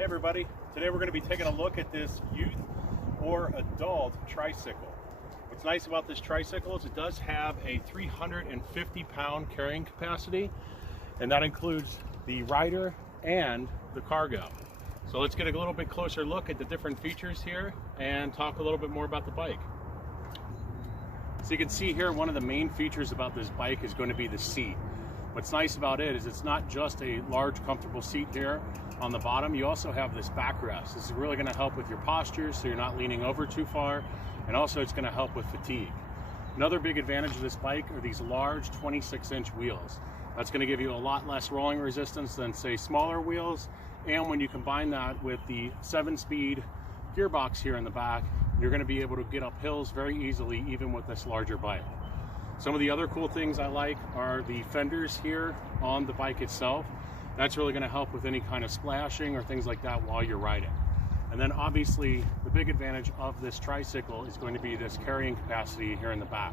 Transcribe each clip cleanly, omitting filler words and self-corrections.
Hey everybody, today we're going to be taking a look at this youth or adult tricycle. What's nice about this tricycle is it does have a 350-pound carrying capacity, and that includes the rider and the cargo. So let's get a little bit closer look at the different features here and talk a little bit more about the bike. So you can see here, one of the main features about this bike is going to be the seat. What's nice about it is it's not just a large comfortable seat here on the bottom, you also have this backrest. This is really going to help with your posture so you're not leaning over too far, and also it's going to help with fatigue. Another big advantage of this bike are these large 26-inch wheels. That's going to give you a lot less rolling resistance than say smaller wheels, and when you combine that with the 7-speed gearbox here in the back, you're going to be able to get up hills very easily even with this larger bike. Some of the other cool things I like are the fenders here on the bike itself. That's really going to help with any kind of splashing or things like that while you're riding. And then obviously the big advantage of this tricycle is going to be this carrying capacity here in the back.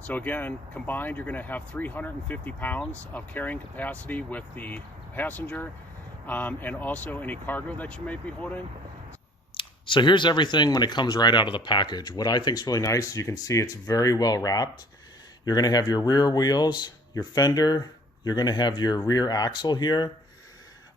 So again, combined you're going to have 350 pounds of carrying capacity with the passenger and also any cargo that you may be holding. So here's everything when it comes right out of the package. What I think is really nice is you can see it's very well wrapped. You're going to have your rear wheels, your fender, you're going to have your rear axle here,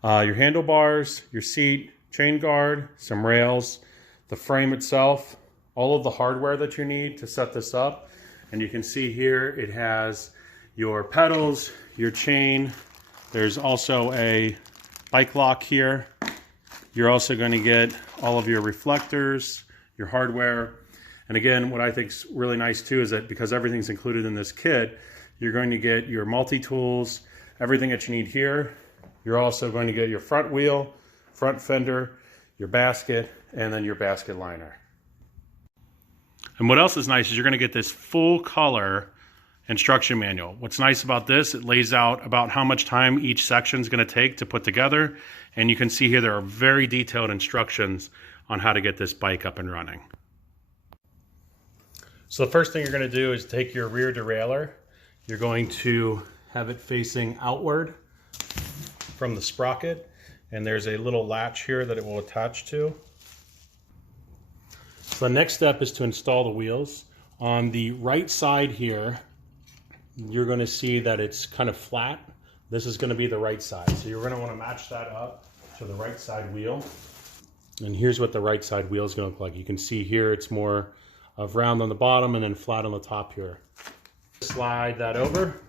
your handlebars, your seat, chain guard, some rails, the frame itself, all of the hardware that you need to set this up. And you can see here it has your pedals, your chain. There's also a bike lock here. You're also going to get all of your reflectors, your hardware. And again, what I think is really nice too is that because everything's included in this kit, you're going to get your multi-tools, everything that you need here. You're also going to get your front wheel, front fender, your basket, and then your basket liner. And what else is nice is you're going to get this full color instruction manual. What's nice about this, it lays out about how much time each section is going to take to put together. And you can see here there are very detailed instructions on how to get this bike up and running. So the first thing you're going to do is take your rear derailleur. You're going to have it facing outward from the sprocket, and there's a little latch here that it will attach to. So the next step is to install the wheels. On the right side here, you're going to see that it's kind of flat. This is going to be the right side. So you're going to want to match that up to the right side wheel. And here's what the right side wheel is going to look like. You can see here it's more of round on the bottom and then flat on the top here. Slide that over,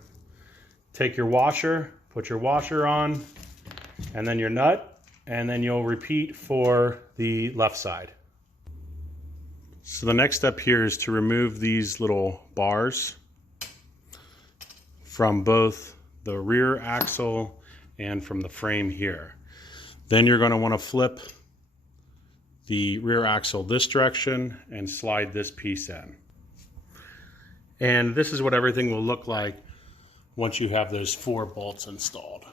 take your washer, put your washer on, and then your nut, and then you'll repeat for the left side. So the next step here is to remove these little bars from both the rear axle and from the frame here. Then you're going to want to flip the rear axle this direction and slide this piece in. And this is what everything will look like once you have those 4 bolts installed.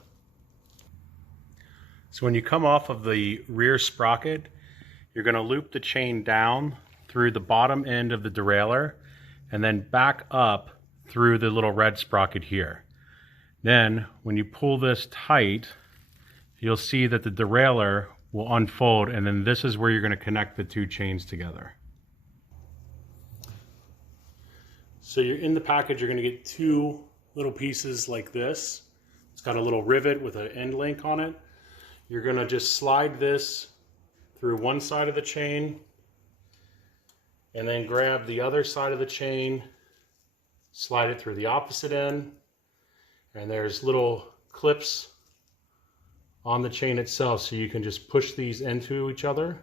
So when you come off of the rear sprocket, you're going to loop the chain down through the bottom end of the derailleur and then back up through the little red sprocket here. Then when you pull this tight, you'll see that the derailleur will unfold, and then this is where you're going to connect the 2 chains together. So you're in the package, you're going to get 2 little pieces like this. It's got a little rivet with an end link on it. You're going to just slide this through one side of the chain and then grab the other side of the chain, slide it through the opposite end, and there's little clips on the chain itself, so you can just push these into each other.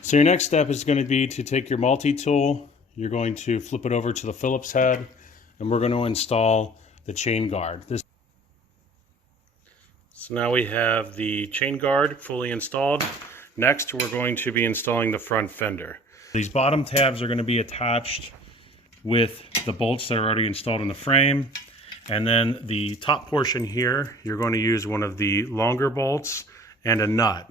So your next step is going to be to take your multi-tool, you're going to flip it over to the Phillips head, and we're going to install the chain guard. So now we have the chain guard fully installed. Next, we're going to be installing the front fender. These bottom tabs are going to be attached with the bolts that are already installed in the frame. And then the top portion here, you're going to use one of the longer bolts and a nut.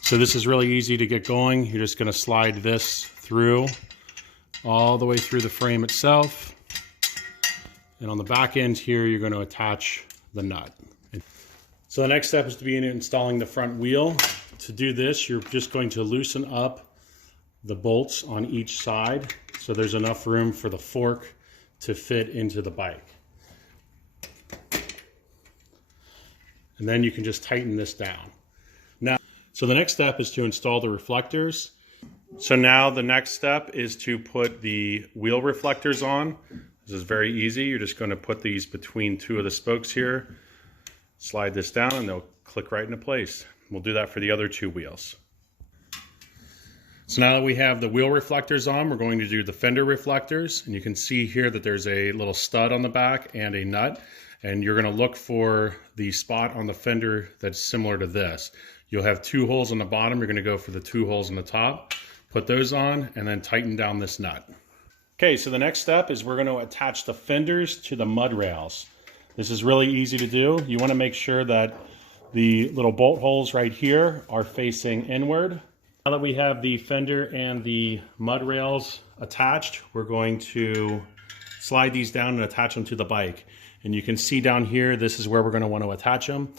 So this is really easy to get going. You're just going to slide this through all the way through the frame itself. And on the back end here, you're going to attach the nut. So the next step is to be installing the front wheel. To do this, you're just going to loosen up the bolts on each side so there's enough room for the fork to fit into the bike. And then you can just tighten this down. Now, so the next step is to install the reflectors. So now the next step is to put the wheel reflectors on. This is very easy. You're just going to put these between two of the spokes here, slide this down, and they'll click right into place. We'll do that for the other two wheels. So now that we have the wheel reflectors on, we're going to do the fender reflectors. And you can see here that there's a little stud on the back and a nut. And you're going to look for the spot on the fender that's similar to this. You'll have two holes on the bottom. You're going to go for the two holes on the top. Put those on and then tighten down this nut. Okay, so the next step is we're going to attach the fenders to the mud rails. This is really easy to do. You want to make sure that the little bolt holes right here are facing inward. Now that we have the fender and the mud rails attached, we're going to slide these down and attach them to the bike. And you can see down here, this is where we're going to want to attach them.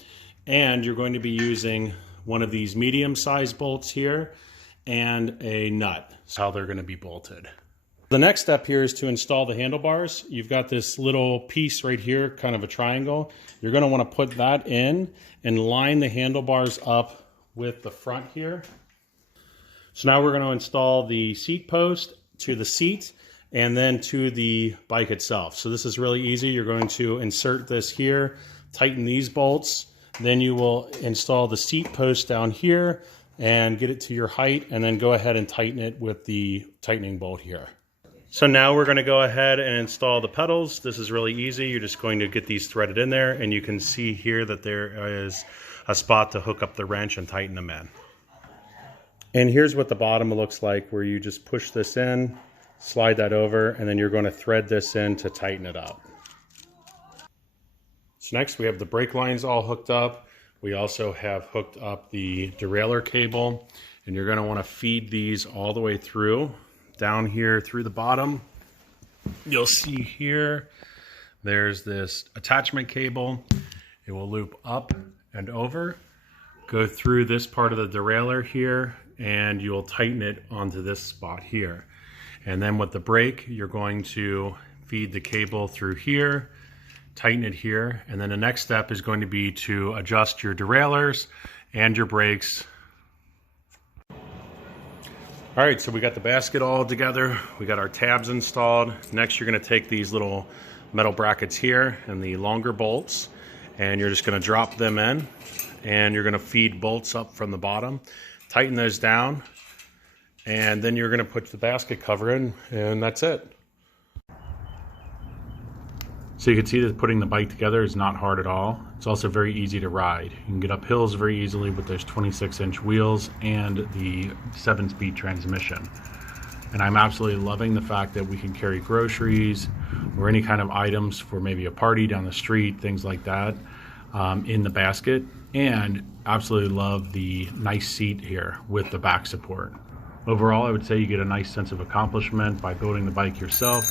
And you're going to be using one of these medium-sized bolts here and a nut. That's how they're going to be bolted. The next step here is to install the handlebars. You've got this little piece right here, kind of a triangle. You're going to want to put that in and line the handlebars up with the front here. So now we're going to install the seat post to the seat and then to the bike itself. So this is really easy. You're going to insert this here, tighten these bolts, then you will install the seat post down here and get it to your height, and then go ahead and tighten it with the tightening bolt here. So now we're going to go ahead and install the pedals. This is really easy. You're just going to get these threaded in there, and you can see here that there is a spot to hook up the wrench and tighten them in. And here's what the bottom looks like, where you just push this in, slide that over, and then you're going to thread this in to tighten it up. So next we have the brake lines all hooked up. We also have hooked up the derailleur cable, and you're going to want to feed these all the way through, down here through the bottom. You'll see here, there's this attachment cable. It will loop up and over, go through this part of the derailleur here, and you'll tighten it onto this spot here. And then with the brake, you're going to feed the cable through here, tighten it here, and then the next step is going to be to adjust your derailleurs and your brakes. All right, so we got the basket all together. We got our tabs installed. Next, you're going to take these little metal brackets here and the longer bolts, and you're just going to drop them in, and you're going to feed bolts up from the bottom. Tighten those down, and then you're going to put the basket cover in, and that's it. So you can see that putting the bike together is not hard at all. It's also very easy to ride. You can get up hills very easily with those 26-inch wheels and the 7-speed transmission. And I'm absolutely loving the fact that we can carry groceries or any kind of items for maybe a party down the street, things like that, in the basket. And absolutely love the nice seat here with the back support. Overall, I would say you get a nice sense of accomplishment by building the bike yourself.